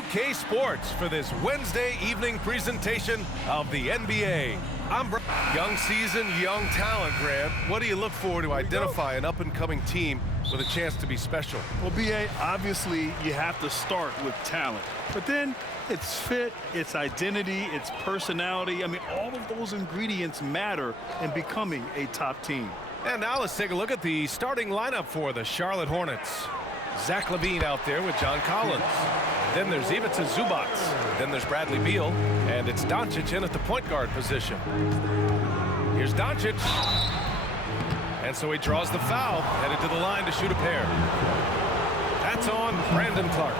2K Sports for this Wednesday evening presentation of the NBA. Young season, young talent, Grant. What do you look for to identify an up-and-coming team with a chance to be special? Well, B.A., obviously you have to start with talent. But then it's fit, it's identity, it's personality. I mean, all of those ingredients matter in becoming a top team. And now let's take a look at the starting lineup for the Charlotte Hornets. Zach LaVine out there with John Collins. Then there's Ivica Zubac. Then there's Bradley Beal. And it's Doncic in at the point guard position. Here's Doncic. And so he draws the foul, headed to the line to shoot a pair. That's on Brandon Clark.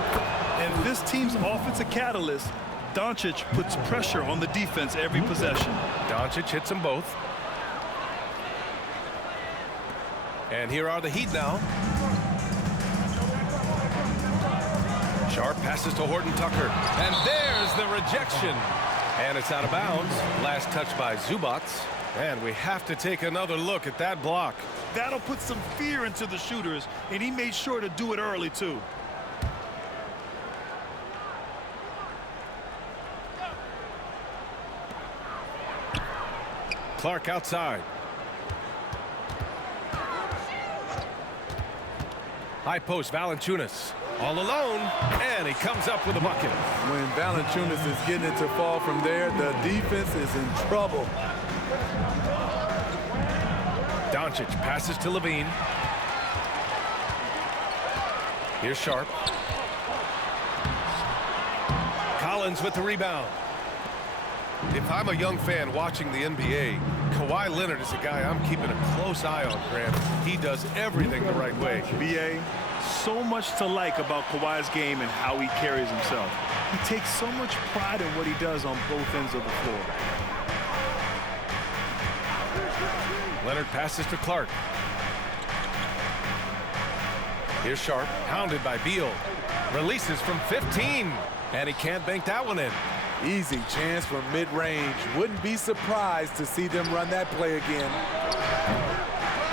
And this team's offensive catalyst, Doncic puts pressure on the defense every possession. Doncic hits them both. And here are the Heat now. Sharp passes to Horton Tucker. And there's the rejection. And it's out of bounds. Last touch by Zubac. And we have to take another look at that block. That'll put some fear into the shooters, and he made sure to do it early, too. Clark outside. High post, Valanciunas. All alone, and he comes up with a bucket. When Valanciunas is getting it to fall from there, the defense is in trouble. Doncic passes to LaVine. Here's Sharp. Collins with the rebound. If I'm a young fan watching the NBA, Kawhi Leonard is a guy I'm keeping a close eye on, Grant. He does everything the right way. B.A., so much to like about Kawhi's game and how he carries himself. He takes so much pride in what he does on both ends of the floor. Leonard passes to Clark. Here's Sharp, hounded by Beal. Releases from 15, and he can't bank that one in. Easy chance from mid-range. Wouldn't be surprised to see them run that play again.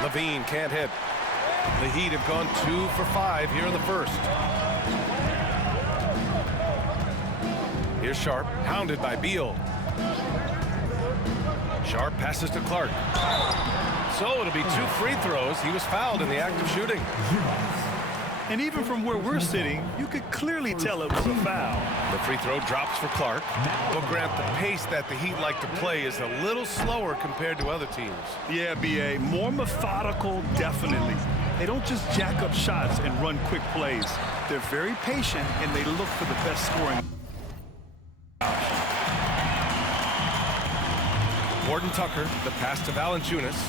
LaVine can't hit. The Heat have gone 2 for 5 here in the first. Here's Sharp, hounded by Beal. Sharp passes to Clark. So it'll be 2 free throws. He was fouled in the act of shooting. And even from where we're sitting, you could clearly tell it was a foul. The free throw drops for Clark. Well, Grant, the pace that the Heat like to play is a little slower compared to other teams. Yeah, B.A., more methodical, definitely. They don't just jack up shots and run quick plays. They're very patient, and they look for the best scoring. Horton Tucker, the pass to Valanciunas.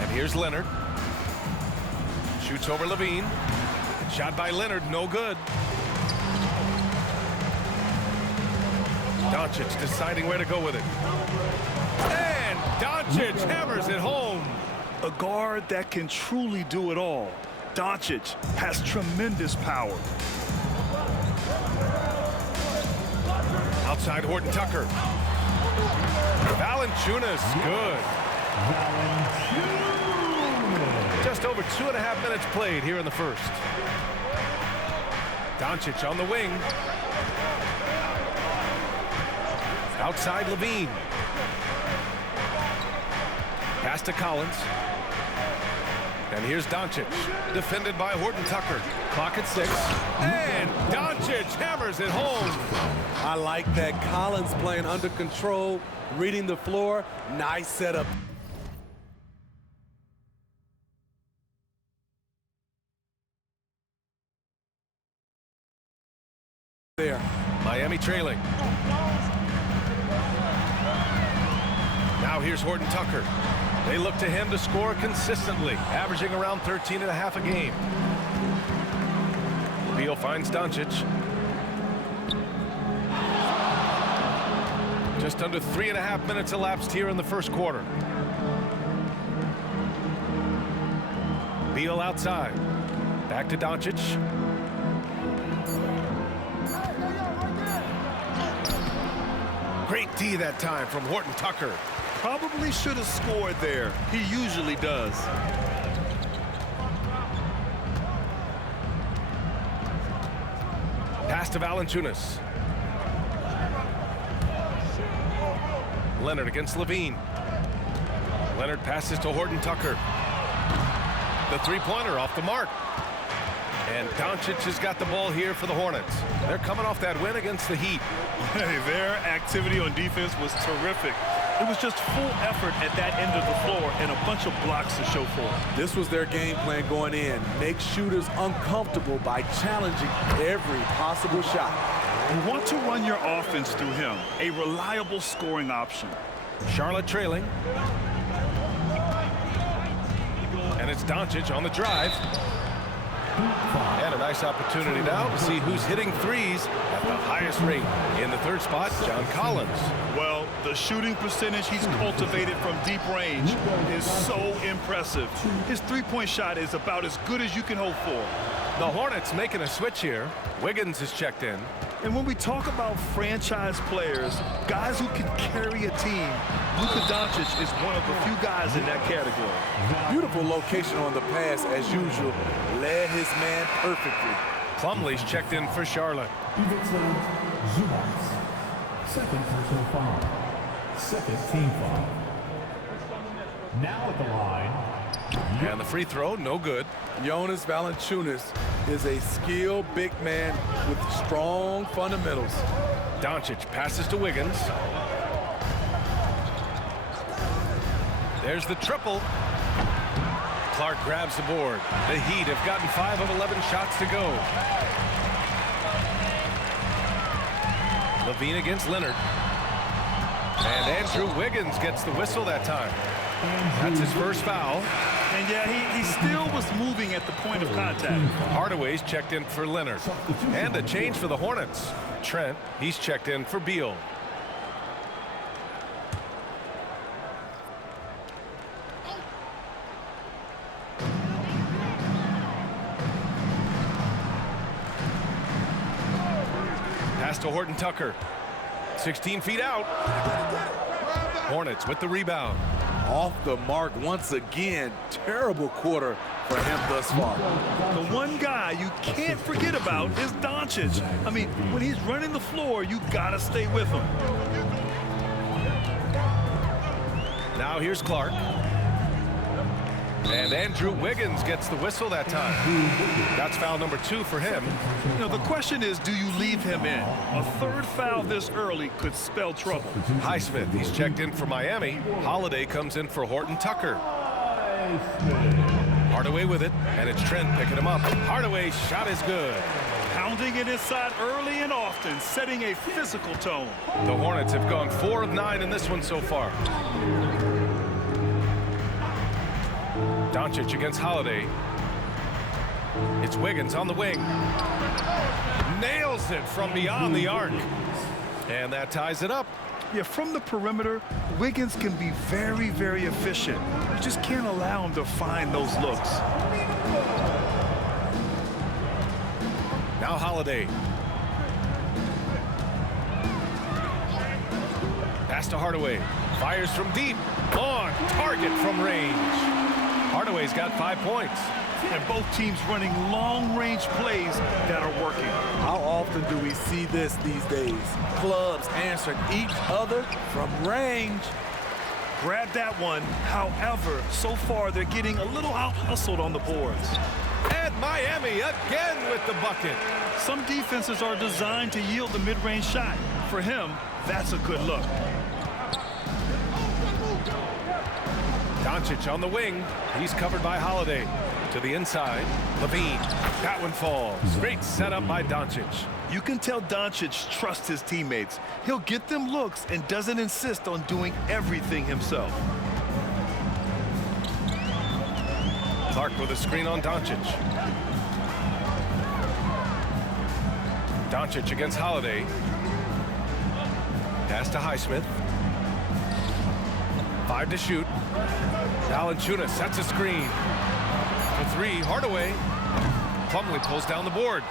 And here's Leonard. Shoots over LaVine. Shot by Leonard, no good. Doncic deciding where to go with it. And Doncic hammers it home. A guard that can truly do it all. Doncic has tremendous power. Outside Horton Tucker. Valanciunas, good. Just over 2.5 minutes played here in the first. Doncic on the wing. Outside LaVine. Pass to Collins. And here's Doncic, defended by Horton Tucker. Clock at 6. And Doncic hammers it home. I like that. Collins playing under control, reading the floor. Nice setup. There. Miami trailing. Now here's Horton Tucker. They look to him to score consistently, averaging around 13.5 a game. Beal finds Doncic. Just under 3.5 minutes elapsed here in the first quarter. Beal outside. Back to Doncic. Great D that time from Horton Tucker. Probably should have scored there. He usually does. Pass to Valanciunas. Leonard against Levine. Leonard passes to Horton Tucker. The three-pointer off the mark. And Doncic has got the ball here for the Hornets. They're coming off that win against the Heat. Hey, their activity on defense was terrific. It was just full effort at that end of the floor and a bunch of blocks to show for it. This was their game plan going in. Make shooters uncomfortable by challenging every possible shot. You want to run your offense through him, a reliable scoring option. Charlotte trailing. And it's Doncic on the drive. And a nice opportunity now to see who's hitting threes at the highest rate. In the third spot, John Collins. Well, the shooting percentage he's cultivated from deep range is so impressive. His three-point shot is about as good as you can hope for. The Hornets making a switch here. Wiggins is checked in. And when we talk about franchise players, guys who can carry a team, Luka Magic is one of the few guys in that category. Beautiful location on the pass as usual. Led his man perfectly. Plumlee's checked in for Charlotte. Second personal foul. Second team foul. Now at the line. And the free throw, no good. Jonas Valanciunas is a skilled big man with strong fundamentals. Doncic passes to Wiggins. There's the triple. Clark grabs the board. The Heat have gotten 5 of 11 shots to go. Levine against Leonard. And Andrew Wiggins gets the whistle that time. That's his first foul. And yeah, he still was moving at the point of contact. Hardaway's checked in for Leonard. And a change for the Hornets. Trent, he's checked in for Beal. Pass to Horton Tucker. 16 feet out. Hornets with the rebound. Off the mark once again. Terrible quarter for him thus far. The one guy you can't forget about is Doncic. I mean, when he's running the floor, you gotta stay with him. Now here's Clark. And Andrew Wiggins gets the whistle that time. That's foul number 2 for him. You know, the question is, do you leave him in? A third foul this early could spell trouble. Highsmith, he's checked in for Miami. Holiday comes in for Horton Tucker. Hardaway with it, and it's Trent picking him up. Hardaway's shot is good. Pounding it inside early and often, setting a physical tone. The Hornets have gone 4 of 9 in this one so far. Doncic against Holiday. It's Wiggins on the wing. Nails it from beyond the arc. And that ties it up. Yeah, from the perimeter, Wiggins can be very, very efficient. You just can't allow him to find those looks. Now Holiday. Pass to Hardaway. Fires from deep. On target from range. Hardaway's got 5 points. And both teams running long-range plays that are working. How often do we see this these days? Clubs answering each other from range. Grab that one. However, so far they're getting a little out-hustled on the boards. And Miami again with the bucket. Some defenses are designed to yield the mid-range shot. For him, that's a good look. Doncic on the wing. He's covered by Holiday. To the inside. Levine. That one falls. Great setup by Doncic. You can tell Doncic trusts his teammates. He'll get them looks and doesn't insist on doing everything himself. Clark with a screen on Doncic. Doncic against Holiday. Pass to Highsmith. 5 to shoot. Valanciunas sets a screen. For 3, Hardaway. Plumlee pulls down the board.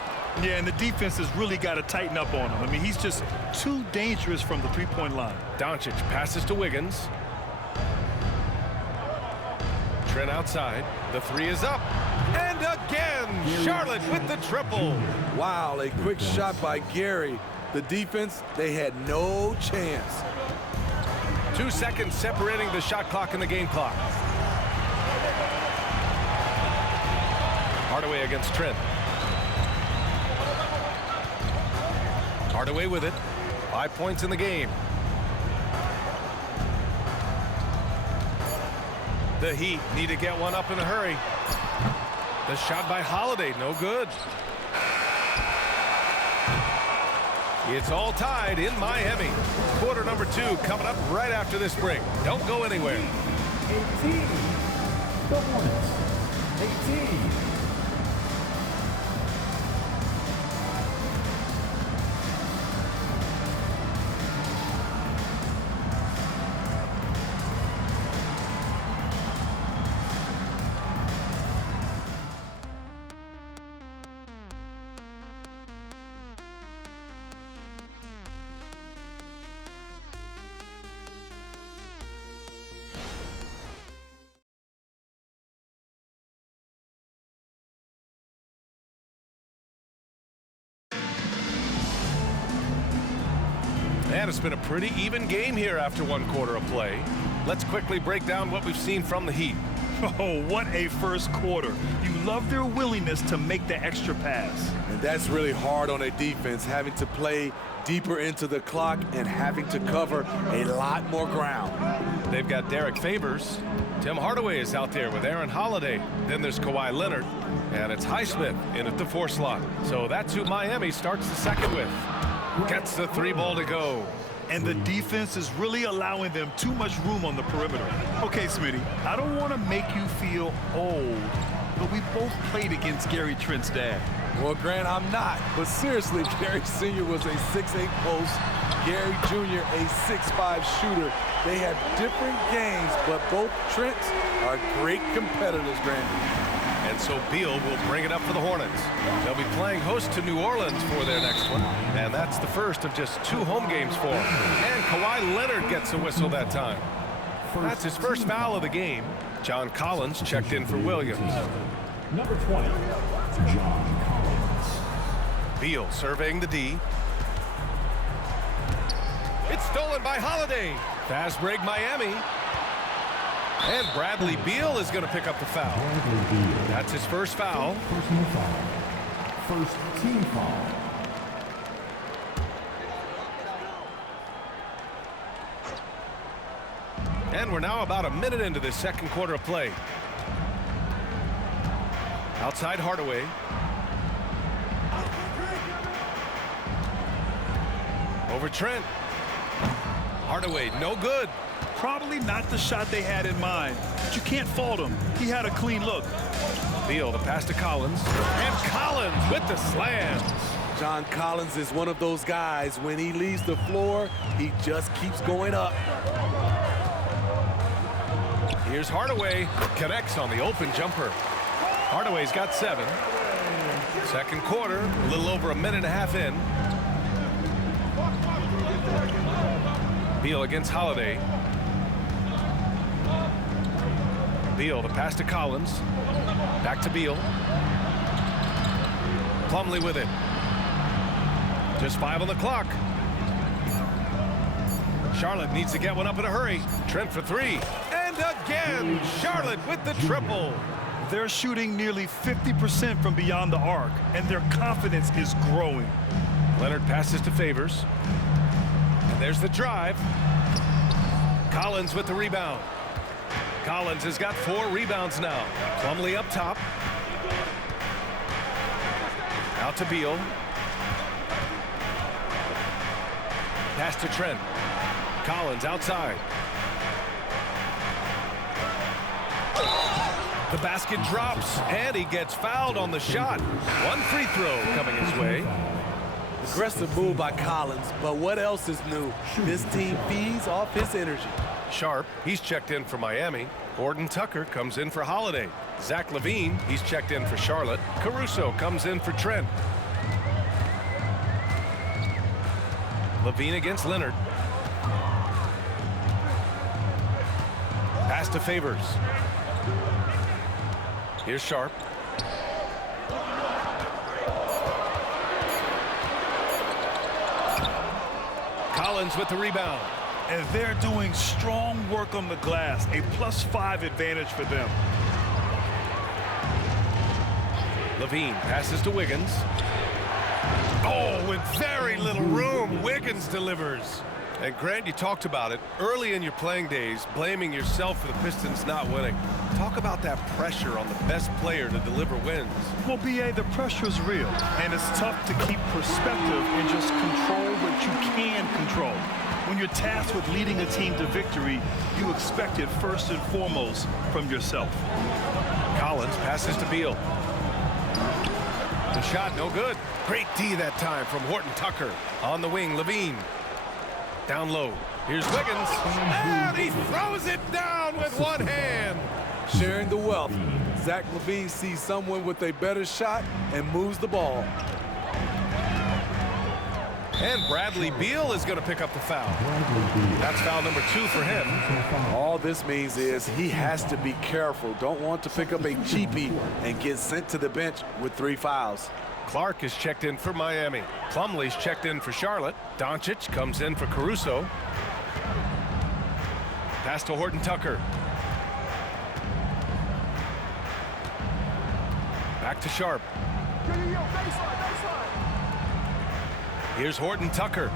Yeah, and the defense has really got to tighten up on him. I mean, he's just too dangerous from the three-point line. Doncic passes to Wiggins. Trent outside. The 3 is up. And And again, Charlotte with the triple. Wow, a quick shot by Gary. The defense, they had no chance. 2 seconds separating the shot clock and the game clock. Hardaway against Trent. Hardaway with it. 5 points in the game. The Heat need to get one up in a hurry. The shot by Holiday, no good. It's all tied in Miami. Quarter number 2 coming up right after this break. Don't go anywhere. 18. The Hornets. 18. And it's been a pretty even game here after 1 quarter of play. Let's quickly break down what we've seen from the Heat. Oh, what a first quarter. You love their willingness to make the extra pass. And that's really hard on a defense, having to play deeper into the clock and having to cover a lot more ground. They've got Derek Favors. Tim Hardaway is out there with Aaron Holiday. Then there's Kawhi Leonard. And it's Highsmith in at the 4 slot. So that's who Miami starts the second with. Gets the 3 ball to go. And the defense is really allowing them too much room on the perimeter. Okay, Smitty, I don't want to make you feel old, but we both played against Gary Trent's dad. Well, Grant, I'm not. But seriously, Gary Sr. was a 6'8 post. Gary Jr. a 6'5 shooter. They have different games, but both Trents are great competitors, Grant. And so Beal will bring it up for the Hornets. They'll be playing host to New Orleans for their next one. And that's the first of just 2 home games for him. And Kawhi Leonard gets a whistle that time. That's his first foul of the game. John Collins checked in for Williams. Number 20, John Collins. Beal surveying the D. It's stolen by Holiday. Fast break Miami. And Bradley Beal is going to pick up the foul. That's his first foul. Personal foul. First team foul. And we're now about a minute into this second quarter of play. Outside Hardaway. Over Trent. Hardaway, no good. Probably not the shot they had in mind, but you can't fault him. He had a clean look. Beal, the pass to Collins. And Collins with the slam. John Collins is one of those guys, when he leaves the floor, he just keeps going up. Here's Hardaway. Connects on the open jumper. Hardaway's got 7. Second quarter, a little over a minute and a half in. Beal against Holiday. Beal, the pass to Collins. Back to Beal. Plumlee with it. Just 5 on the clock. Charlotte needs to get one up in a hurry. Trent for 3. And again, Charlotte with the triple. They're shooting nearly 50% from beyond the arc, and their confidence is growing. Leonard passes to Favors. And there's the drive. Collins with the rebound. Collins has got 4 rebounds now. Plumlee up top. Out to Beal. Pass to Trent. Collins outside. The basket drops, and he gets fouled on the shot. 1 free throw coming his way. Aggressive move by Collins, but what else is new? This team feeds off his energy. Sharp, he's checked in for Miami. Gordon Tucker comes in for Holiday. Zach LaVine, he's checked in for Charlotte. Caruso comes in for Trent. LaVine against Leonard. Pass to Favors. Here's Sharp. Collins with the rebound. And they're doing strong work on the glass, a +5 advantage for them. Levine passes to Wiggins. Oh, with very little room, Wiggins delivers. And Grant, you talked about it early in your playing days, blaming yourself for the Pistons not winning. Talk about that pressure on the best player to deliver wins. Well, B.A., the pressure is real, and it's tough to keep perspective and just control what you can control. When you're tasked with leading a team to victory, you expect it first and foremost from yourself. Collins passes to Beal. The shot, no good. Great D that time from Horton Tucker. On the wing, Levine. Down low. Here's Wiggins. And he throws it down with one hand. Sharing the wealth. Zach LaVine sees someone with a better shot and moves the ball. And Bradley Beal is going to pick up the foul. That's foul number 2 for him. All this means is he has to be careful. Don't want to pick up a cheapie and get sent to the bench with 3 fouls. Clark is checked in for Miami. Plumlee's checked in for Charlotte. Doncic comes in for Caruso. Pass to Horton Tucker. Back to Sharp. Here's Horton Tucker.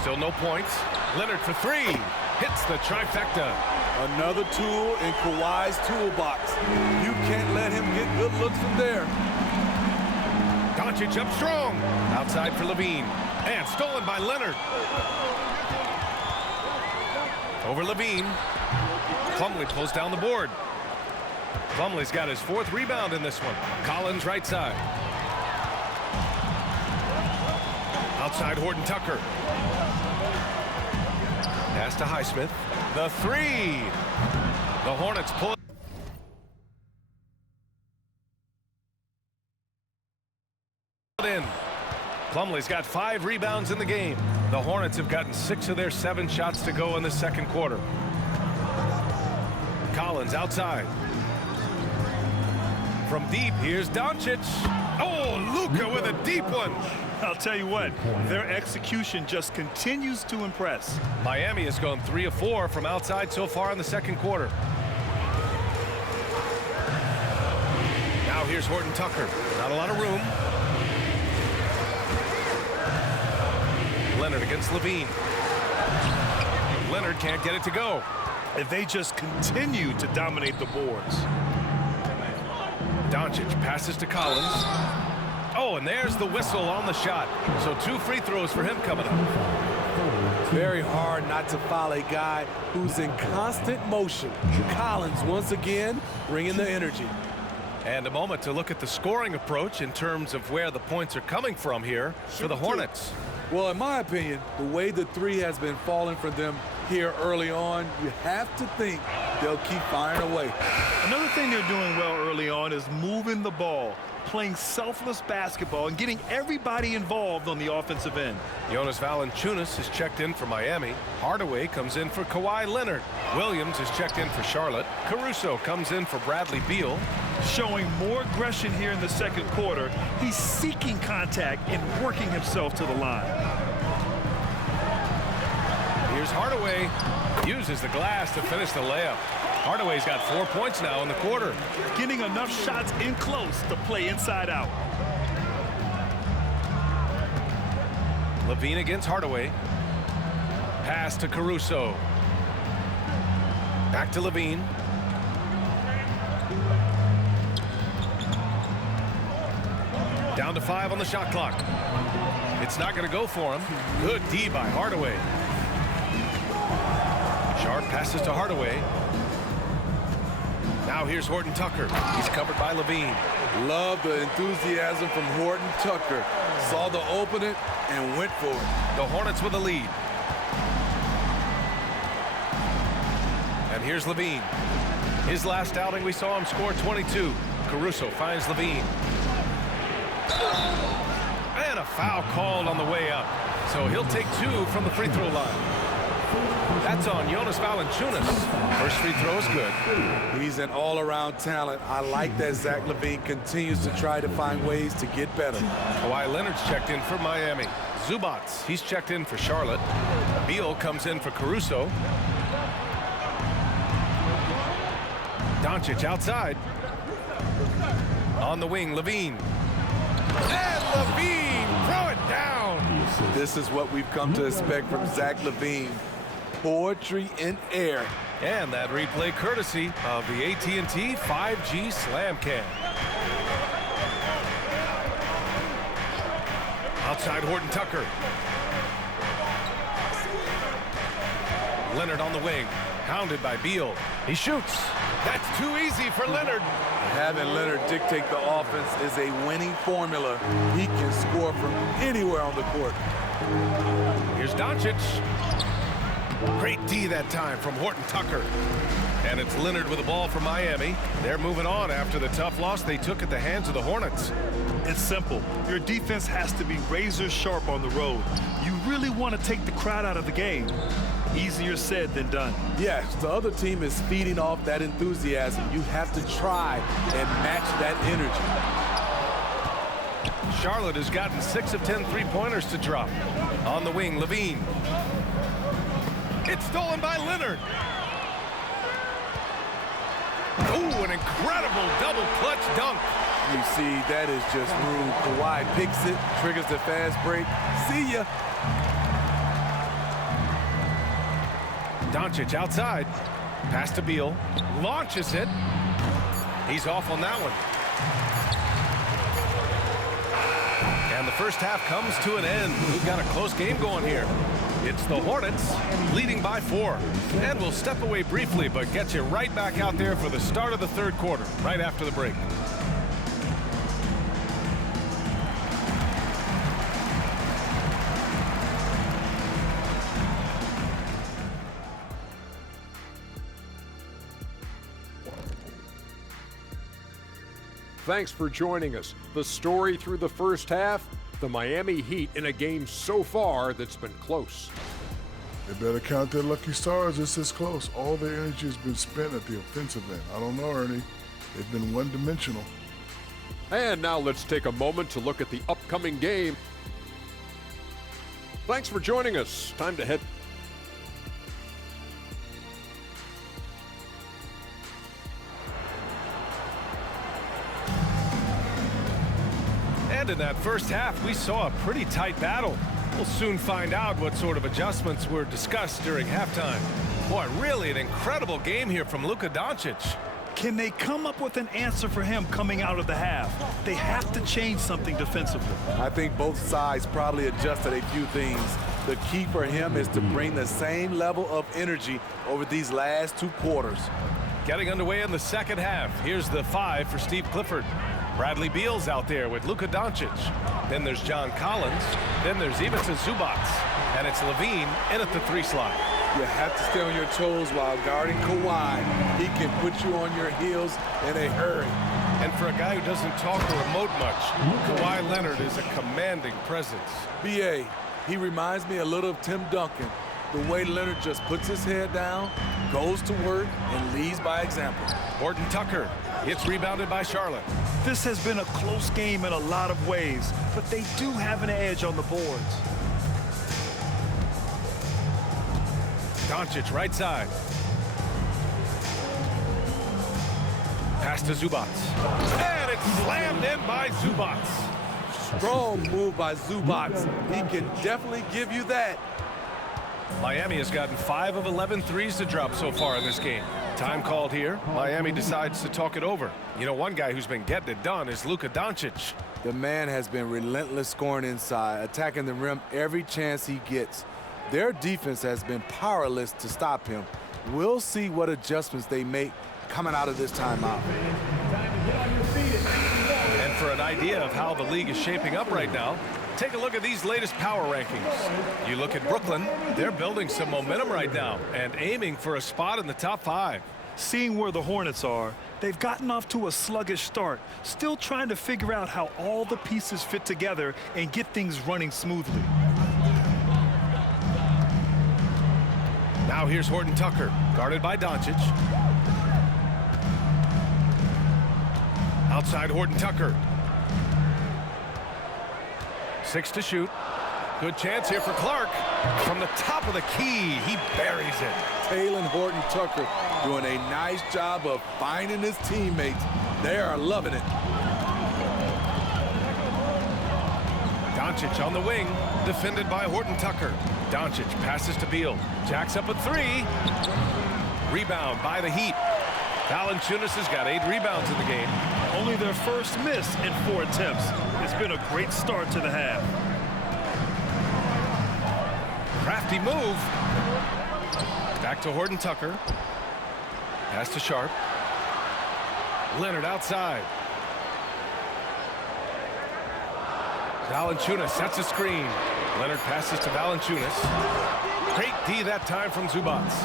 Still no points. Leonard for 3. Hits the trifecta. Another tool in Kawhi's toolbox. You can't let him get good looks from there. Doncic up strong. Outside for Levine. And stolen by Leonard. Over Levine. Plumlee pulls down the board. Plumlee's got his 4th rebound in this one. Collins right side. Outside Horton Tucker. Pass to Highsmith. The 3. The Hornets pull it in. Plumlee's got 5 rebounds in the game. The Hornets have gotten 6 of their 7 shots to go in the second quarter. Collins outside. From deep, here's Doncic. Oh, Luka with a deep one. I'll tell you what, their execution just continues to impress. Miami has gone 3 of 4 from outside so far in the second quarter. Now here's Horton Tucker. Not a lot of room. Leonard against Levine. Leonard can't get it to go. If they just continue to dominate the boards. Doncic passes to Collins. Oh, and there's the whistle on the shot. So 2 free throws for him coming up. Very hard not to foul a guy who's in constant motion. Collins once again bringing the energy. And a moment to look at the scoring approach in terms of where the points are coming from here for the Hornets. Well, in my opinion, the way the 3 has been falling for them here early on, you have to think they'll keep firing away. Another thing they're doing well early on is moving the ball, playing selfless basketball, and getting everybody involved on the offensive end. Jonas Valanciunas is checked in for Miami. Hardaway comes in for Kawhi Leonard. Williams is checked in for Charlotte. Caruso comes in for Bradley Beal. Showing more aggression here in the second quarter. He's seeking contact and working himself to the line. Here's Hardaway. Uses the glass to finish the layup. Hardaway's got 4 points now in the quarter. Getting enough shots in close to play inside out. Levine against Hardaway. Pass to Caruso. Back to Levine. Down to 5 on the shot clock. It's not going to go for him. Good D by Hardaway. Sharp passes to Hardaway. Now here's Horton Tucker. He's covered by Levine. Love the enthusiasm from Horton Tucker. Saw the opening and went for it. The Hornets with a lead. And here's Levine. His last outing, we saw him score 22. Caruso finds Levine. And a foul called on the way up. So he'll take 2 from the free throw line. That's on Jonas Valanciunas. First free throw is good. He's an all-around talent. I like that Zach LaVine continues to try to find ways to get better. Kawhi Leonard's checked in for Miami. Zubats, he's checked in for Charlotte. Beal comes in for Caruso. Doncic outside. On the wing, Levine. And Levine, throw it down. This is what we've come to expect from Zach LaVine. Poetry in air. And that replay courtesy of the AT&T 5G Slam Cam. Outside Horton Tucker. Leonard on the wing, hounded by Beal. He shoots. That's too easy for Leonard. Having Leonard dictate the offense is a winning formula. He can score from anywhere on the court. Here's Doncic. Great D that time from Horton Tucker. And it's Leonard with the ball for Miami. They're moving on after the tough loss they took at the hands of the Hornets. It's simple. Your defense has to be razor sharp on the road. You really want to take the crowd out of the game. Easier said than done. Yes, the other team is feeding off that enthusiasm. You have to try and match that energy. Charlotte has gotten 6 of 10 three-pointers to drop. On the wing, Levine. It's stolen by Leonard. Oh, an incredible double clutch dunk. You see, that is just rude. Kawhi picks it, triggers the fast break. See ya. Doncic outside. Pass to Beal. Launches it. He's off on that one. And the first half comes to an end. We've got a close game going here. It's the Hornets leading by 4. And we'll step away briefly, but get you right back out there for the start of the third quarter, right after the break. Thanks for joining us. The story through the first half, the Miami Heat in a game so far that's been close. They better count their lucky stars. It's this close. All their energy has been spent at the offensive end. I don't know, Ernie. They've been one-dimensional. And now let's take a moment to look at the upcoming game. Thanks for joining us. Time to head. And in that first half, we saw a pretty tight battle. We'll soon find out what sort of adjustments were discussed during halftime. Boy, really an incredible game here from Luka Doncic. Can they come up with an answer for him coming out of the half? They have to change something defensively. I think both sides probably adjusted a few things. The key for him is to bring the same level of energy over these last 2 quarters. Getting underway in the second half. Here's the 5 for Steve Clifford. Bradley Beal's out there with Luka Doncic. Then there's John Collins. Then there's Ivica Zubac. And it's Levine in at the 3 slot. You have to stay on your toes while guarding Kawhi. He can put you on your heels in a hurry. And for a guy who doesn't talk or emote much, Kawhi Leonard is a commanding presence. B.A., he reminds me a little of Tim Duncan. The way Leonard just puts his head down, goes to work, and leads by example. Horton Tucker. It's rebounded by Charlotte. This has been a close game in a lot of ways, but they do have an edge on the boards. Doncic right side. Pass to Zubac. And it's slammed in by Zubac. Strong move by Zubac. He can definitely give you that. Miami has gotten 5 of 11 threes to drop so far in this game. Time called here. Miami decides to talk it over. You know, one guy who's been getting it done is Luka Doncic. The man has been relentless scoring inside, attacking the rim every chance he gets. Their defense has been powerless to stop him. We'll see what adjustments they make coming out of this timeout. And for an idea of how the league is shaping up right now, take a look at these latest power rankings. You look at Brooklyn, they're building some momentum right now and aiming for a spot in the top 5. Seeing where the Hornets are, they've gotten off to a sluggish start, still trying to figure out how all the pieces fit together and get things running smoothly. Now here's Horton Tucker, guarded by Doncic. Outside Horton Tucker. 6 to shoot. Good chance here for Clark. From the top of the key, he buries it. Taylor Horton Tucker doing a nice job of finding his teammates. They are loving it. Doncic on the wing, defended by Horton Tucker. Doncic passes to Beal. Jacks up a three. Rebound by the Heat. Valanciunas has got 8 rebounds in the game. Only their first miss in 4 attempts. It's been a great start to the half. Crafty move. Back to Horton Tucker. Pass to Sharp. Leonard outside. Valanciunas sets a screen. Leonard passes to Valanciunas. Great D that time from Zubats.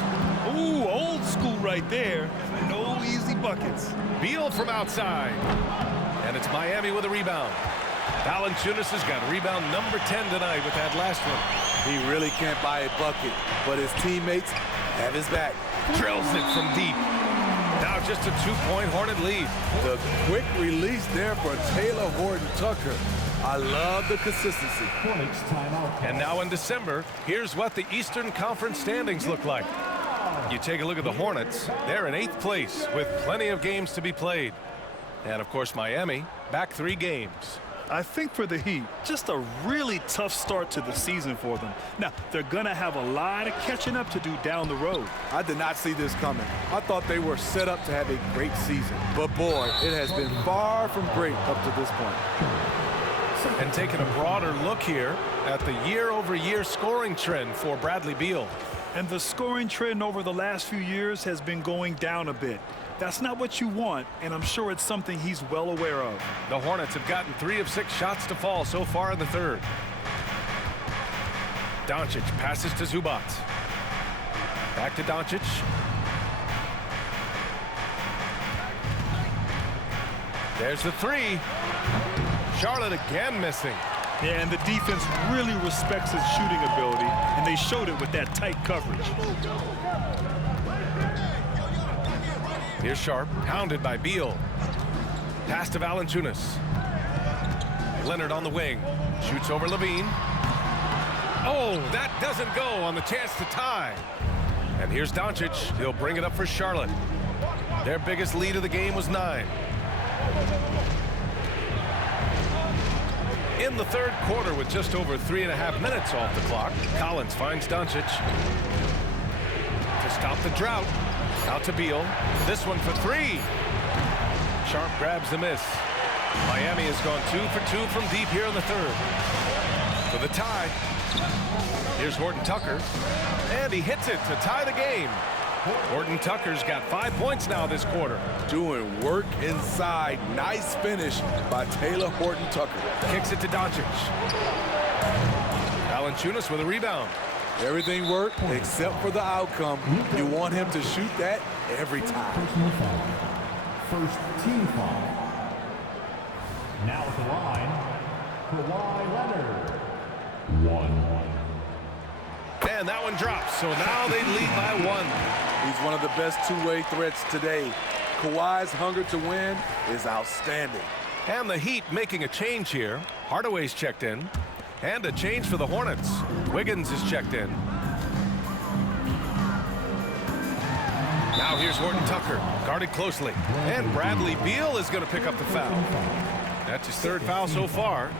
Ooh, old school right there. No easy buckets. Beal from outside. And it's Miami with a rebound. Valanciunas has got rebound number 10 tonight with that last one. He really can't buy a bucket, but his teammates have his back. Drills it from deep. Now just a 2-point Hornet lead. The quick release there for Taylor Horton Tucker. I love the consistency. Hornets timeout. And now in December, here's what the Eastern Conference standings look like. You take a look at the Hornets. They're in 8th place with plenty of games to be played. And of course, Miami back 3 games. I think for the Heat, just a really tough start to the season for them. Now, they're going to have a lot of catching up to do down the road. I did not see this coming. I thought they were set up to have a great season. But boy, it has been far from great up to this point. And taking a broader look here at the year-over-year scoring trend for Bradley Beal. And the scoring trend over the last few years has been going down a bit. That's not what you want, and I'm sure it's something he's well aware of. The Hornets have gotten 3 of 6 shots to fall so far in the third. Doncic passes to Zubats. Back to Doncic. There's the 3. Charlotte again missing. Yeah, and the defense really respects his shooting ability, and they showed it with that tight coverage. Here's Sharp, pounded by Beal. Pass to Valanciunas. Leonard on the wing. Shoots over Levine. Oh, that doesn't go on the chance to tie. And here's Doncic. He'll bring it up for Charlotte. Their biggest lead of the game was 9. In the third quarter with just over 3.5 minutes off the clock, Collins finds Doncic to stop the drought. Out to Beal. This one for 3. Sharp grabs the miss. Miami has gone 2 for 2 from deep here in the third. For the tie. Here's Horton Tucker. And he hits it to tie the game. Horton Tucker's got 5 points now this quarter. Doing work inside. Nice finish by Taylor Horton Tucker. Kicks it to Doncic. Valanciunas with a rebound. Everything worked except for the outcome. You want him to shoot that every time. Personal foul. First team foul. Now at the line, Kawhi Leonard. 1. And that one drops, so now they lead by 1. He's one of the best two-way threats today. Kawhi's hunger to win is outstanding. And the Heat making a change here. Hardaway's checked in. And a change for the Hornets. Wiggins is checked in. Now here's Horton Tucker, guarded closely. And Bradley Beal is going to pick up the foul. That's his 3rd foul so far.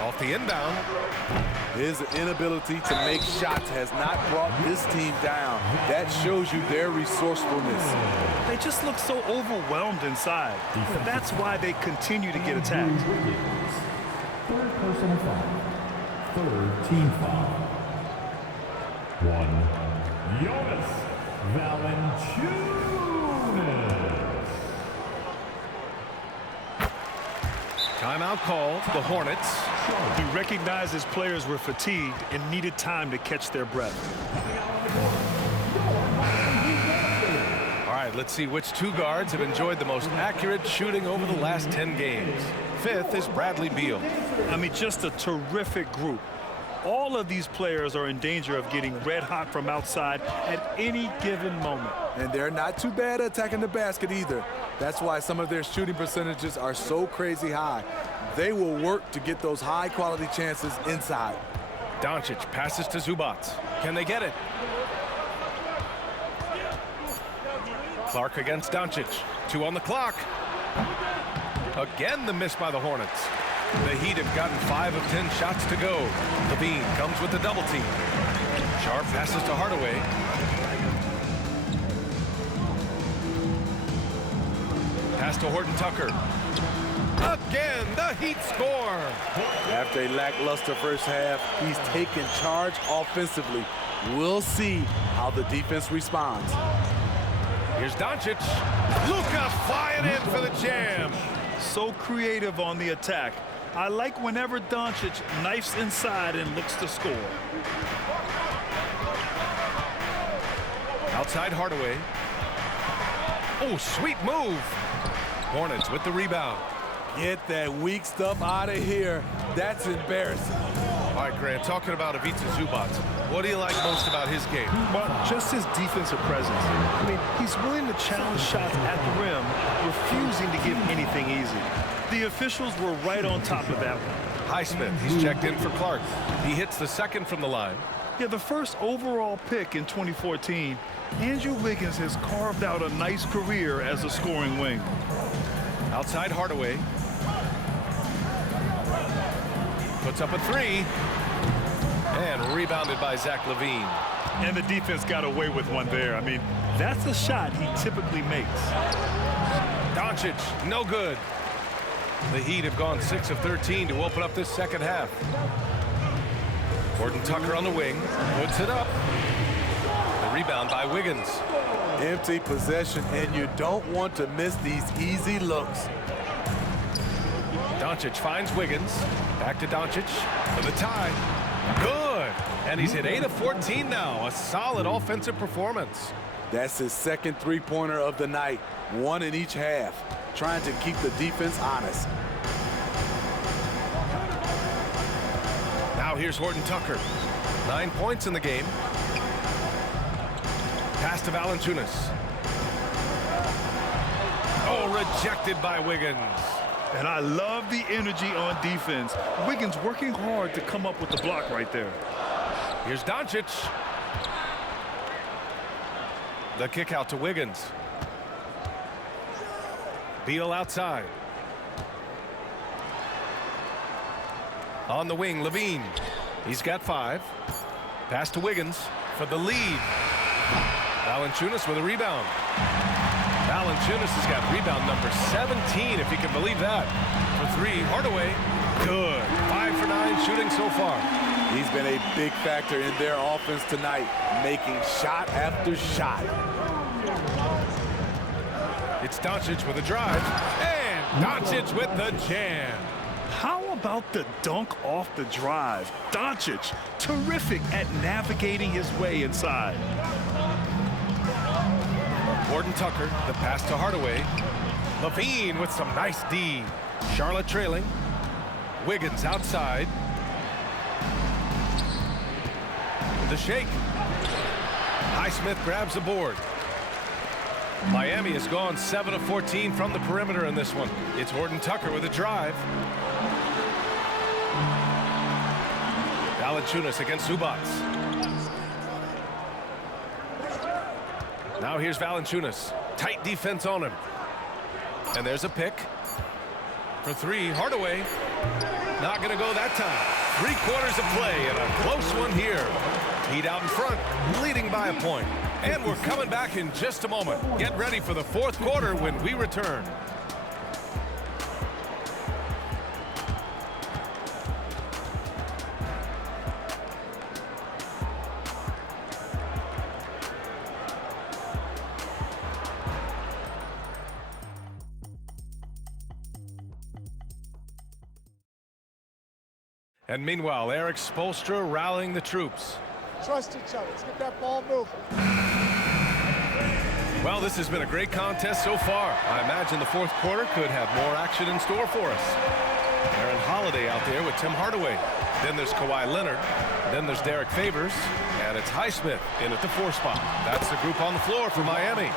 Off the inbound. His inability to make shots has not brought this team down. That shows you their resourcefulness. They just look so overwhelmed inside. That's why they continue to get attacked. 3rd personal foul. 3rd team foul. 1. Jonas Valanciunas. Timeout call, the Hornets. He recognized his players were fatigued and needed time to catch their breath. All right, let's see which 2 guards have enjoyed the most accurate shooting over the last 10 games. 5th is Bradley Beal. I mean, just a terrific group. All of these players are in danger of getting red hot from outside at any given moment. And they're not too bad at attacking the basket either. That's why some of their shooting percentages are so crazy high. They will work to get those high-quality chances inside. Doncic passes to Zubac. Can they get it? Clark against Doncic. 2 on the clock. Again, the miss by the Hornets. The Heat have gotten 5 of 10 shots to go. Levine comes with the double team. Sharp passes to Hardaway. Pass to Horton Tucker. Again, the Heat score. After a lackluster first half, he's taken charge offensively. We'll see how the defense responds. Here's Doncic. Luka flying in for the jam. So creative on the attack. I like whenever Doncic knifes inside and looks to score. Outside Hardaway. Oh, sweet move. Hornets with the rebound. Get that weak stuff out of here. That's embarrassing. All right, Grant, talking about Ivica Zubac, what do you like most about his game? Well, just his defensive presence. I mean, he's willing to challenge shots at the rim, refusing to give anything easy. The officials were right on top of that one. Highsmith, he's checked in for Clark. He hits the second from the line. Yeah, the first overall pick in 2014, Andrew Wiggins has carved out a nice career as a scoring wing. Outside Hardaway. Puts up a 3. And rebounded by Zach LaVine. And the defense got away with one there. I mean, that's a shot he typically makes. Doncic, no good. The Heat have gone 6 of 13 to open up this second half. Horton Tucker on the wing. Puts it up. The rebound by Wiggins. Empty possession, and you don't want to miss these easy looks. Doncic finds Wiggins. Back to Doncic for the tie. Good. And he's hit 8 of 14 now. A solid offensive performance. That's his second three-pointer of the night. 1 in each half. Trying to keep the defense honest. Now here's Horton Tucker. 9 points in the game. Pass to Valanciunas. Oh, rejected by Wiggins. And I love the energy on defense. Wiggins working hard to come up with the block right there. Here's Doncic. The kick out to Wiggins. Beal outside. On the wing, Levine. He's got 5. Pass to Wiggins for the lead. Valanciunas with a rebound. Valanciunas has got rebound number 17, if you can believe that. For 3, Hardaway. Good. 5 for 9 shooting so far. He's been a big factor in their offense tonight, making shot after shot. It's Doncic with a drive. And Doncic with the jam. How about the dunk off the drive? Doncic, terrific at navigating his way inside. Horton Tucker, the pass to Hardaway. Levine with some nice D. Charlotte trailing. Wiggins outside. The shake. Highsmith grabs the board. Miami has gone 7 of 14 from the perimeter in this one. It's Horton Tucker with a drive. Valanciunas against Zubac. Now here's Valanciunas. Tight defense on him. And there's a pick. For 3, Hardaway. Not going to go that time. 3/4 of play and a close one here. Heat out in front, leading by a point. And we're coming back in just a moment. Get ready for the 4th quarter when we return. And meanwhile, Eric Spoelstra rallying the troops. Trust each other. Let's get that ball moving. Well, this has been a great contest so far. I imagine the 4th quarter could have more action in store for us. Aaron Holiday out there with Tim Hardaway. Then there's Kawhi Leonard. Then there's Derek Favors. And it's Highsmith in at the 4 spot. That's the group on the floor for Miami.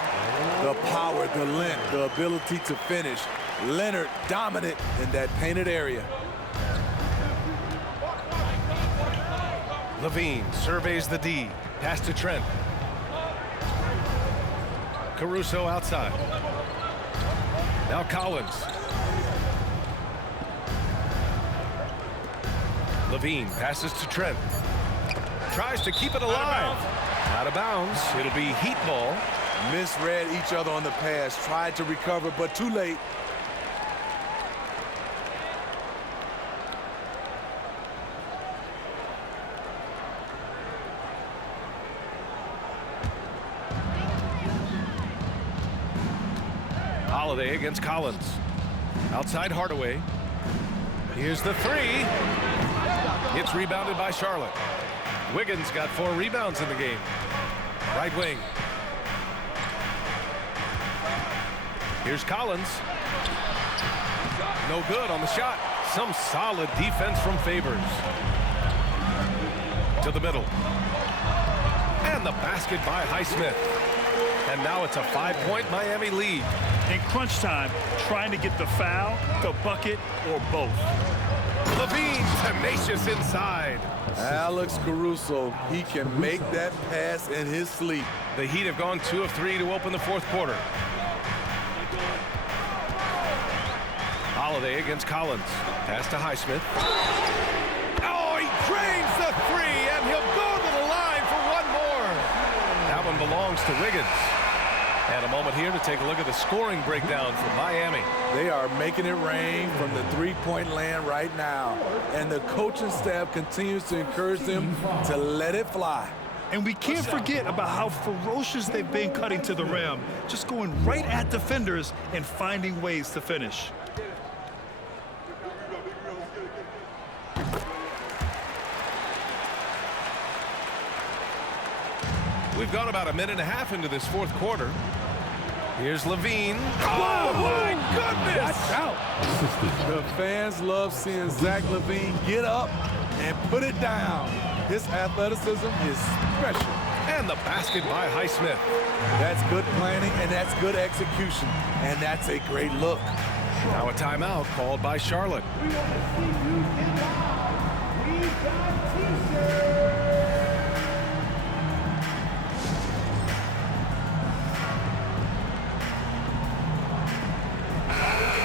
The power, the length, the ability to finish. Leonard dominant in that painted area. Levine surveys the D. Pass to Trent. Caruso outside. Now Collins. Levine passes to Trent. Tries to keep it alive. Out of bounds. It'll be Heat ball. Misread each other on the pass. Tried to recover, but too late. Holiday against Collins. Outside Hardaway. Here's the 3. It's rebounded by Charlotte. Wiggins got 4 rebounds in the game. Right wing. Here's Collins. No good on the shot. Some solid defense from Favors. To the middle. And the basket by Highsmith. And now it's a 5-point Miami lead. In crunch time, trying to get the foul, the bucket, or both. Levine tenacious inside. Alex Caruso, he can make that pass in his sleep. The Heat have gone 2 of 3 to open the 4th quarter. Holiday against Collins. Pass to Highsmith. Oh, he drains the 3, and he'll go to the line for 1 more. That one belongs to Wiggins. And a moment here to take a look at the scoring breakdown for Miami. They are making it rain from the 3-point land right now. And the coaching staff continues to encourage them to let it fly. And we can't forget about how ferocious they've been cutting to the rim, just going right at defenders and finding ways to finish. We've gone about a minute and a half into this 4th quarter. Here's Levine. Oh, my goodness! Watch out. The fans love seeing Zach Levine get up and put it down. His athleticism is special. And the basket by Highsmith. That's good planning, and that's good execution. And that's a great look. Now a timeout called by Charlotte.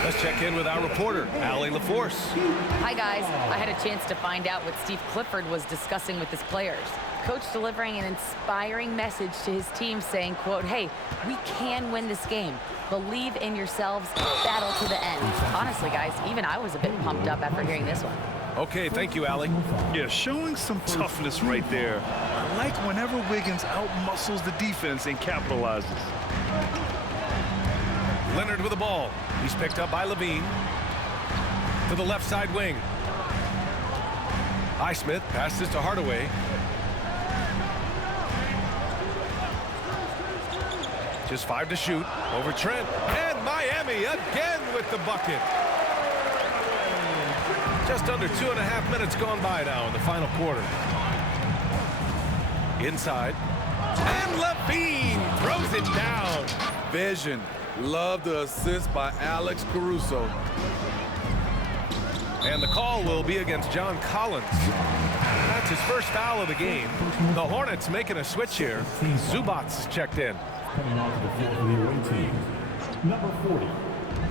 Let's check in with our reporter, Allie LaForce. Hi, guys. I had a chance to find out what Steve Clifford was discussing with his players. Coach delivering an inspiring message to his team saying, quote, hey, we can win this game. Believe in yourselves. Battle to the end. Honestly, guys, even I was a bit pumped up after hearing this one. Okay, thank you, Allie. Yeah, showing some toughness right there. I like whenever Wiggins outmuscles the defense and capitalizes. Leonard with the ball. He's picked up by Levine. To the left side wing. Highsmith passes to Hardaway. Just 5 to shoot. Over Trent. And Miami again with the bucket. Just under 2.5 minutes gone by now in the final quarter. Inside. And Levine throws it down. Vision. Love the assist by Alex Caruso. And the call will be against John Collins. That's his first foul of the game. The Hornets making a switch here. Zubats is checked in. Coming onto the field for the away team, number 40,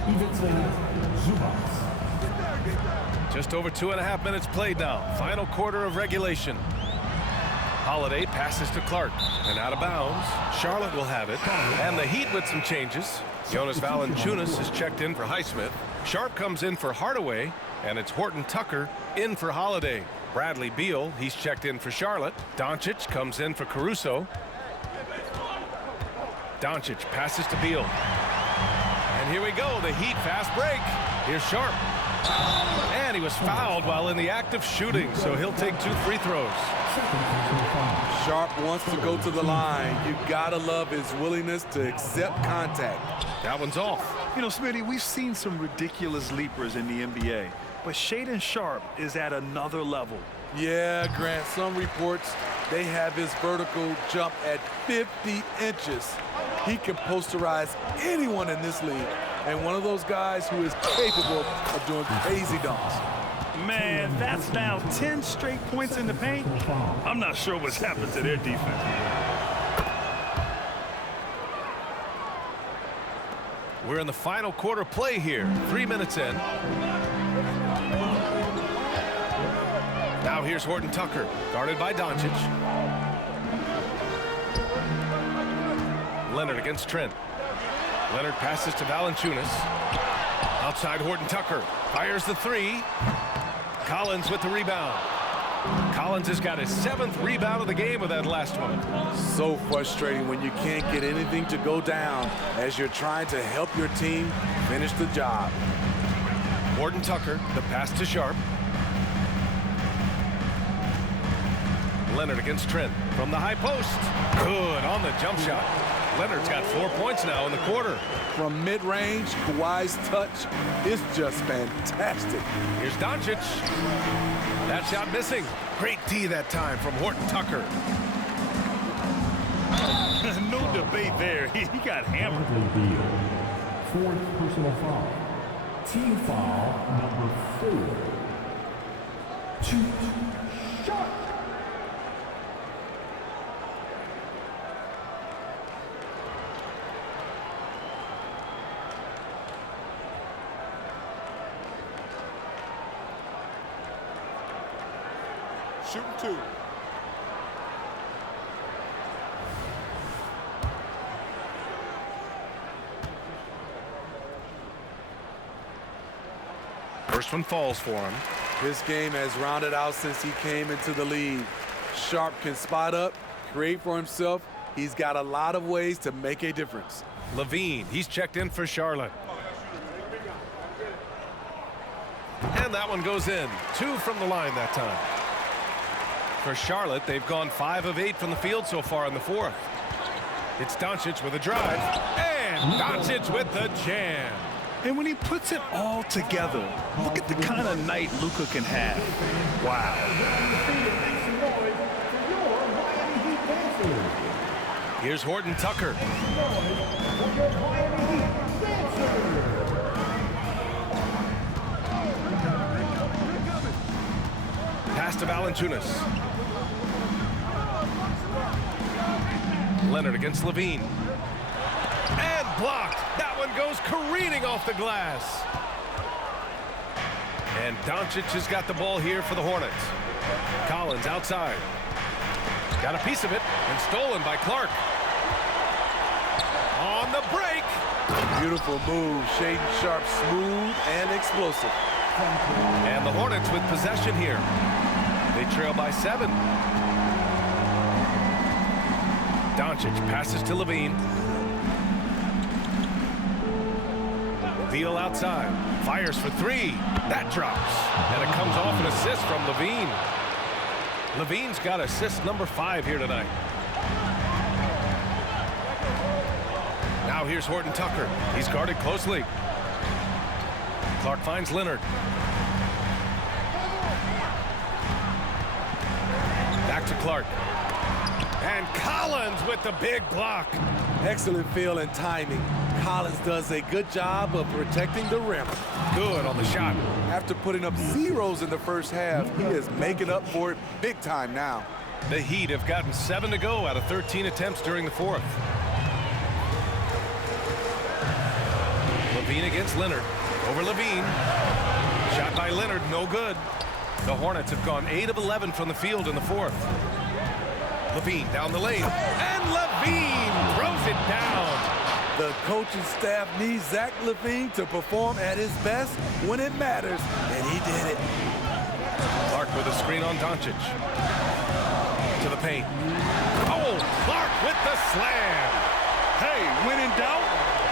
Ivica Zubats. Just over 2.5 minutes played now. Final quarter of regulation. Holiday passes to Clark. And out of bounds. Charlotte will have it. And the Heat with some changes. Jonas Valanciunas is checked in for Highsmith. Sharp comes in for Hardaway. And it's Horton Tucker in for Holiday. Bradley Beal, he's checked in for Charlotte. Doncic comes in for Caruso. Doncic passes to Beal. And here we go, the Heat fast break. Here's Sharp. And he was fouled while in the act of shooting, so he'll take 2 free throws. Sharp wants to go to the line. You gotta love his willingness to accept contact. That one's off. You know, Smitty, we've seen some ridiculous leapers in the NBA. but Shaedon Sharpe is at another level. Yeah, Grant, some reports, they have his vertical jump at 50 inches. He can posterize anyone in this league, and one of those guys who is capable of doing crazy dunks. Man, that's now 10 straight points in the paint. I'm not sure what's happened to their defense. We're in the final quarter play here. 3 minutes in. Now here's Horton Tucker, guarded by Doncic. Leonard against Trent. Leonard passes to Valanciunas. Outside Horton Tucker. Fires the three. Collins with the rebound. Collins has got his 7th rebound of the game with that last one. So frustrating when you can't get anything to go down as you're trying to help your team finish the job. Horton Tucker, the pass to Sharpe. Leonard against Trent from the high post. Good on the jump shot. Leonard's got 4 points now in the quarter. From mid-range, Kawhi's touch is just fantastic. Here's Doncic. That shot missing. Great D that time from Horton Tucker. No debate there. He got hammered. Bradley Beal. 4th personal foul. Team foul number 4. 2 shot. Shooting 2. First one falls for him. This game has rounded out since he came into the league. Sharpe can spot up, create for himself. He's got a lot of ways to make a difference. Levine, he's checked in for Charlotte. And that one goes in. 2 from the line that time. For Charlotte, they've gone 5 of 8 from the field so far in the 4th. It's Doncic with a drive. And Doncic with the jam. And when he puts it all together, look at the kind of night Luka can have. Wow. Here's Horton Tucker. Pass to Valanciunas. Leonard against Levine. And blocked. That one goes careening off the glass. And Doncic has got the ball here for the Hornets. Collins outside. Got a piece of it and stolen by Clark. On the break. Beautiful move. Shaedon Sharpe, smooth and explosive. And the Hornets with possession here. They trail by 7. Doncic passes to Levine. Beal outside. Fires for 3. That drops. And it comes off an assist from Levine. Levine's got assist number 5 here tonight. Now here's Horton Tucker. He's guarded closely. Clark finds Leonard. Back to Clark. And Collins with the big block. Excellent feel and timing. Collins does a good job of protecting the rim. Good on the shot. After putting up zeros in the first half, he is making up for it big time now. The Heat have gotten 7 to go out of 13 attempts during the 4th. Levine against Leonard. Over Levine. Shot by Leonard, no good. The Hornets have gone 8 of 11 from the field in the 4th. Levine down the lane. And Levine throws it down. The coaching staff needs Zach LaVine to perform at his best when it matters, and he did it. Clark with a screen on Doncic. To the paint. Oh, Clark with the slam. Hey, when in doubt,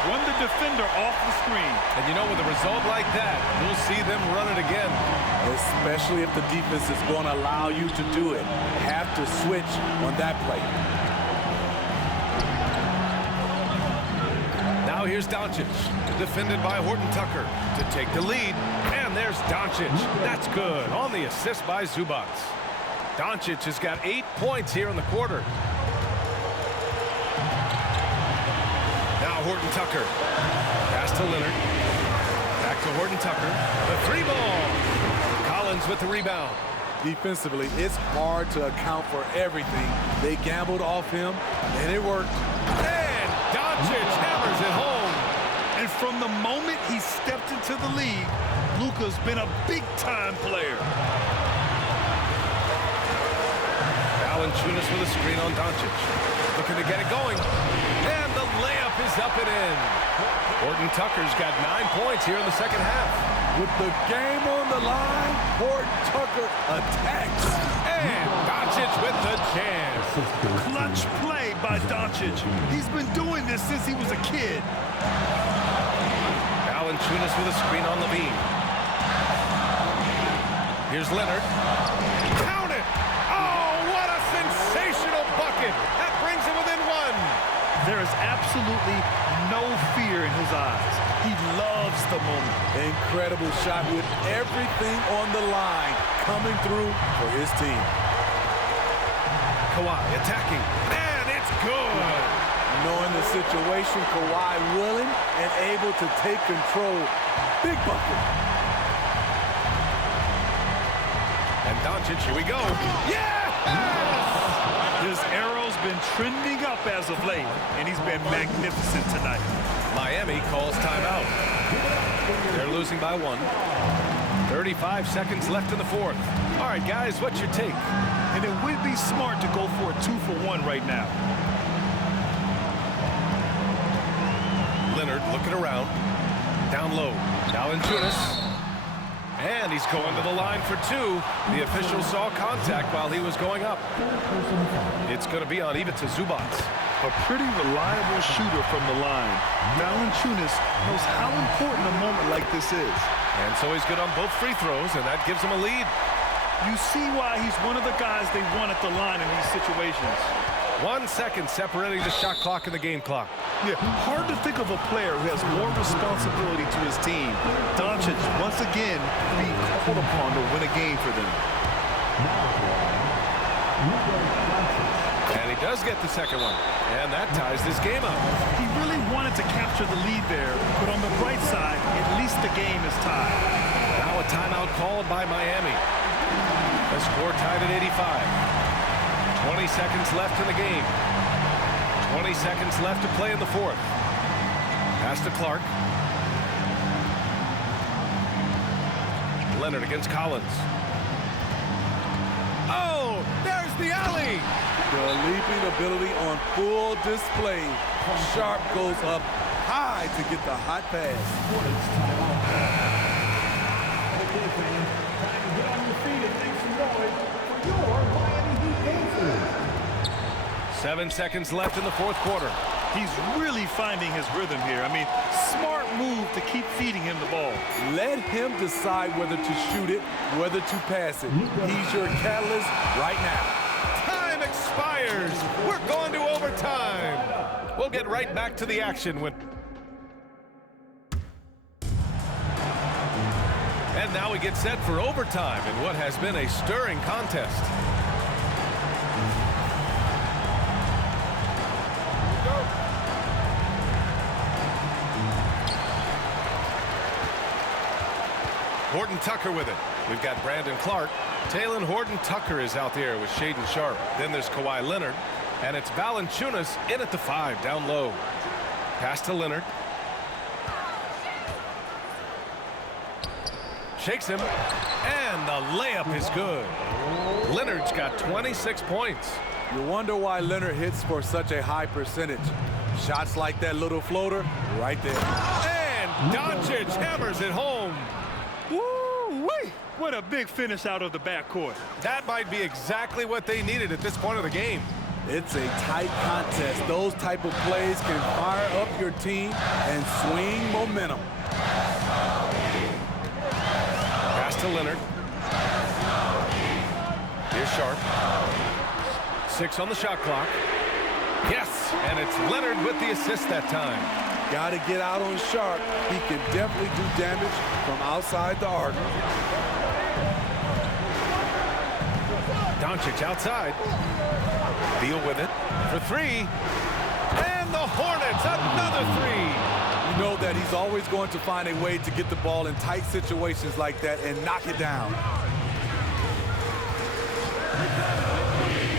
run the defender off the screen. And you know, with a result like that, you'll see them run it again. Especially if the defense is going to allow you to do it. Have to switch on that play. Now here's Doncic, defended by Horton Tucker to take the lead. And And there's Doncic. That's good. On the assist by Zubac. Doncic has got 8 points here in the quarter. Now Horton Tucker. Pass to Leonard. Back to Horton Tucker. The three ball. Collins with the rebound. Defensively, it's hard to account for everything. They gambled off him, and it worked. And Doncic hammers it home. And from the moment he stepped into the league, Luka's been a big-time player. Valanciunas with a screen on Doncic. Looking to get it going. And the layup is up and in. Horton Tucker's got 9 points here in the second half. With the game on the line, Horton Tucker attacks. And Doncic with the jam. Clutch play by Doncic. He's been doing this since he was a kid. Valanciunas with a screen on Levine. Here's Leonard. Count it! Oh, what a sensational bucket! That brings him within one. There is absolutely no fear in his eyes. He loves the moment. Incredible shot with everything on the line coming through for his team. Kawhi attacking, and it's good. Knowing the situation, Kawhi willing and able to take control. Big bucket. And Doncic, here we go. Yes! His arrow's been trending up as of late, and he's been magnificent tonight. Miami calls timeout. They're losing by 1. 35 seconds left in the fourth. All right, guys, what's your take? And it would be smart to go for a 2-for-1 right now. Leonard looking around. Down low. Valanciunas. And he's going to the line for 2. The official saw contact while he was going up. It's going to be on Ivica Zubac. A pretty reliable shooter from the line. Valanciunas knows how important a moment like this is. And so he's good on both free throws, and that gives him a lead. You see why he's one of the guys they want at the line in these situations. 1 second separating the shot clock and the game clock. Yeah, hard to think of a player who has more responsibility to his team. Doncic, once again, being called upon to win a game for them. And he does get the second one. And that ties this game up. He really wanted to capture the lead there, but on the bright side, at least the game is tied. Now a timeout called by Miami. The score tied at 85. 20 seconds left in the game. 20 seconds left to play in the fourth. Pass to Clark. Leonard against Collins. Oh, there's the alley. The leaping ability on full display. Sharp goes up high to get the hot pass. Okay, fans, time to get on your feet and make some noise for your Miami Heat dancers. 7 seconds left in the fourth quarter. He's really finding his rhythm here. I mean, smart move to keep feeding him the ball. Let him decide whether to shoot it, whether to pass it. He's your catalyst right now. Time expires. We're going to overtime. We'll get right back to the action when... And now we get set for overtime in what has been a stirring contest. Horton Tucker with it. We've got Brandon Clark. Taylor Horton Tucker is out there with Shaedon Sharpe. Then there's Kawhi Leonard. And it's Valanciunas in at the 5, down low. Pass to Leonard. Shakes him. And the layup is good. Leonard's got 26 points. You wonder why Leonard hits for such a high percentage. Shots like that little floater right there. And Doncic hammers it home. Woo-wee! What a big finish out of the backcourt. That might be exactly what they needed at this point of the game. It's a tight contest. Those type of plays can fire up your team and swing momentum. Pass to Leonard. Here's Sharpe. 6 on the shot clock. Yes, and it's Leonard with the assist that time. Got to get out on sharp. He can definitely do damage from outside the arc. Doncic outside. Beal with it for three. And the Hornets, another three. You know that he's always going to find a way to get the ball in tight situations like that and knock it down.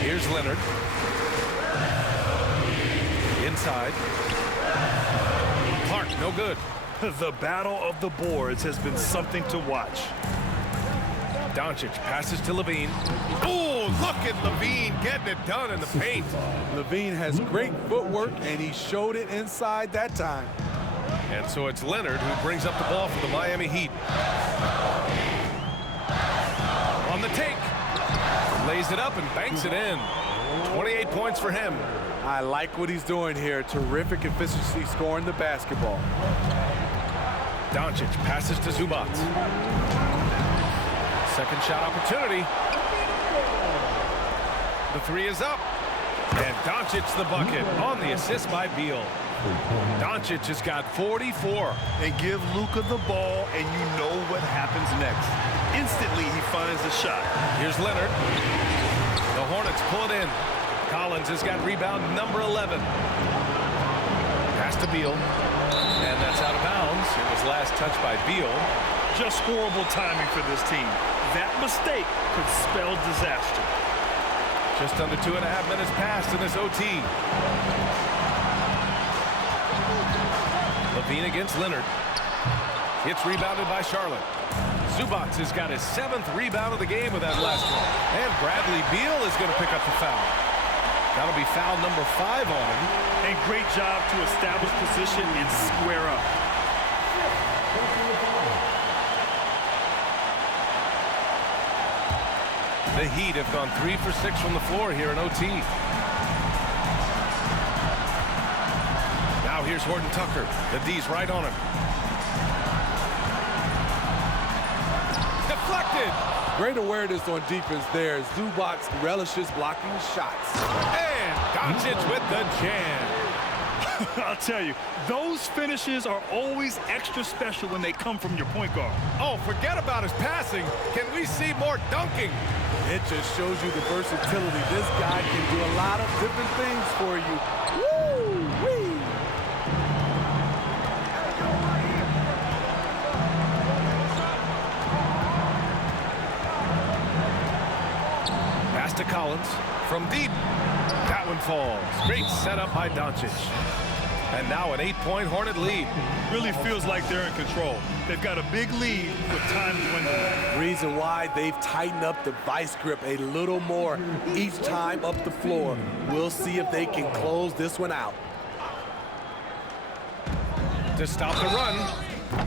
Here's Leonard. Inside. Clark, no good. The battle of the boards has been something to watch. Doncic passes to Levine. Oh, look at Levine getting it done in the paint. Levine has great footwork, and he showed it inside that time. And so it's Leonard who brings up the ball for the Miami Heat. On the take. Lays it up and banks it in. 28 points for him. I like what he's doing here. Terrific efficiency scoring the basketball. Doncic passes to Zubac. Second shot opportunity. The three is up. And Doncic the bucket on the assist by Beal. Doncic has got 44. And give Luka the ball, and you know what happens next. Instantly, he finds the shot. Here's Leonard. The Hornets pull it in. Collins has got rebound number 11. Pass to Beal. And that's out of bounds. It was last touched by Beal. Just horrible timing for this team. That mistake could spell disaster. Just under 2.5 minutes passed in this OT. Levine against Leonard. It's rebounded by Charlotte. Zubac has got his 7th rebound of the game with that last one. And Bradley Beal is going to pick up the foul. That'll be foul number 5 on him. And great job to establish position and square up. The Heat have gone 3 for 6 from the floor here in OT. Now here's Horton Tucker. The D's right on him. Deflected. Great awareness on defense there. Zubac relishes blocking shots. And Doncic with the jam. I'll tell you, those finishes are always extra special when they come from your point guard. Oh, forget about his passing. Can we see more dunking? It just shows you the versatility. This guy can do a lot of different things for you. Woo-wee! Pass to Collins from deep. That one falls. Great setup by Doncic. And now an 8-point Hornet lead. Really feels like they're in control. They've got a big lead with time dwindling. Reason why they've tightened up the vice grip a little more each time up the floor. We'll see if they can close this one out. To stop the run.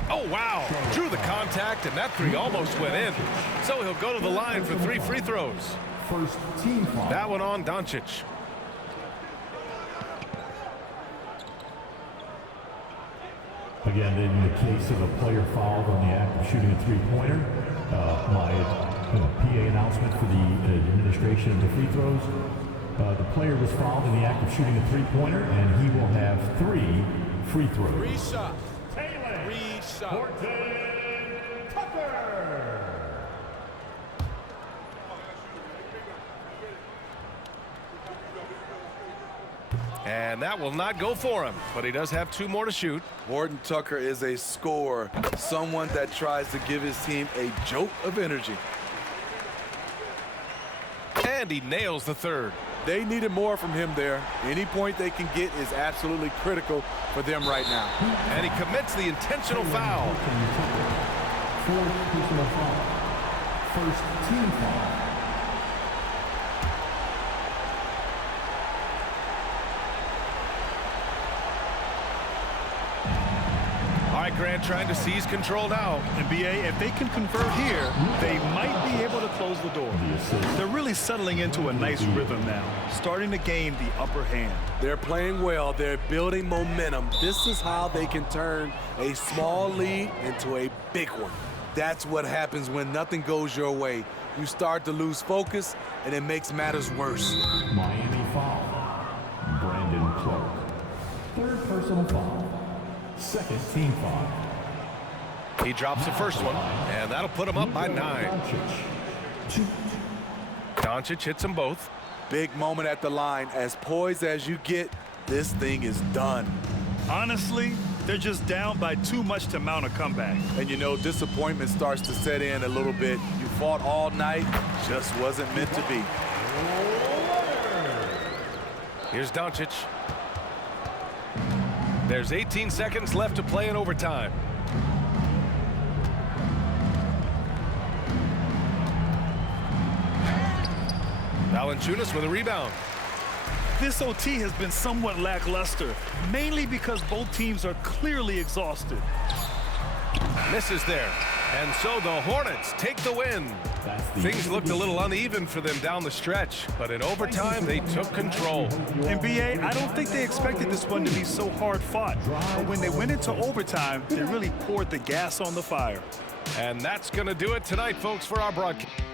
Oh, wow. Drew the contact, and that three almost went in. So he'll go to the line for 3 free throws. First team foul. That one on Doncic. Again, in the case of a player fouled on the act of shooting a three-pointer, my PA announcement for the administration of the free throws, the player was fouled in the act of shooting a three-pointer, and he will have 3 free throws. 3 shots. 3 shots. And that will not go for him, but he does have 2 more to shoot. Horton Tucker is a scorer, someone that tries to give his team a jolt of energy. And he nails the third. They needed more from him there. Any point they can get is absolutely critical for them right now. And he commits the intentional foul. 4th personal foul. First team foul. All right, Grant trying to seize control now. And BA, if they can convert here, they might be able to close the door. They're really settling into a nice rhythm now, starting to gain the upper hand. They're playing well. They're building momentum. This is how they can turn a small lead into a big one. That's what happens when nothing goes your way. You start to lose focus, and it makes matters worse. Miami foul. Brandon Clark. 3rd personal foul. Second team foul. He drops the first one, and that'll put him up by 9. Doncic hits them both. Big moment at the line. As poised as you get, this thing is done. Honestly, they're just down by too much to mount a comeback. And you know, disappointment starts to set in a little bit. You fought all night, just wasn't meant to be. Here's Doncic. There's 18 seconds left to play in overtime. Valanciunas with a rebound. This OT has been somewhat lackluster, mainly because both teams are clearly exhausted. Misses there. And so the Hornets take the win. Things looked a little uneven for them down the stretch, but in overtime, they took control. NBA, I don't think they expected this one to be so hard fought. But when they went into overtime, they really poured the gas on the fire. And that's going to do it tonight, folks, for our broadcast.